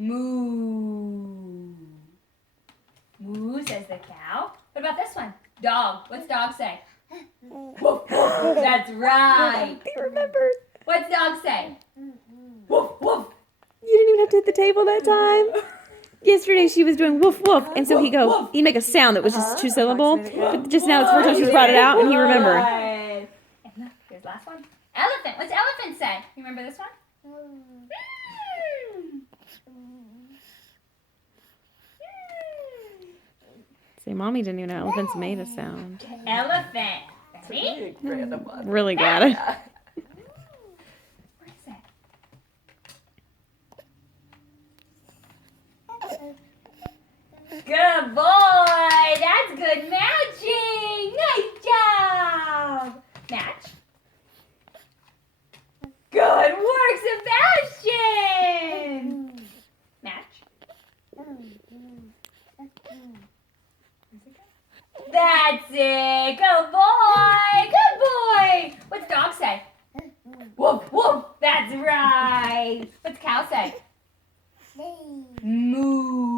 Moo. Moo, says the cow. What about this one? Dog. What's dog say? Woof, woof. That's right. They remembered. What's dog say? Woof, woof. You didn't even have to hit the table that time. Yesterday she was doing woof woof, and so he'd make a sound that was just two syllable. But just now it's the first time she's brought it out, and he remembered. And look, here's the last one. Elephant. What's elephant say? You remember this one? See, Mommy didn't even know elephants made a sound. Elephant. Ready? Random one. Really got it. What is it? Good boy. That's good matching. Nice job. Match. Good work, Sebastian. Match. That's it. Good boy. Good boy. What's dog say? Woof, woof. That's right. What's cow say? Moo.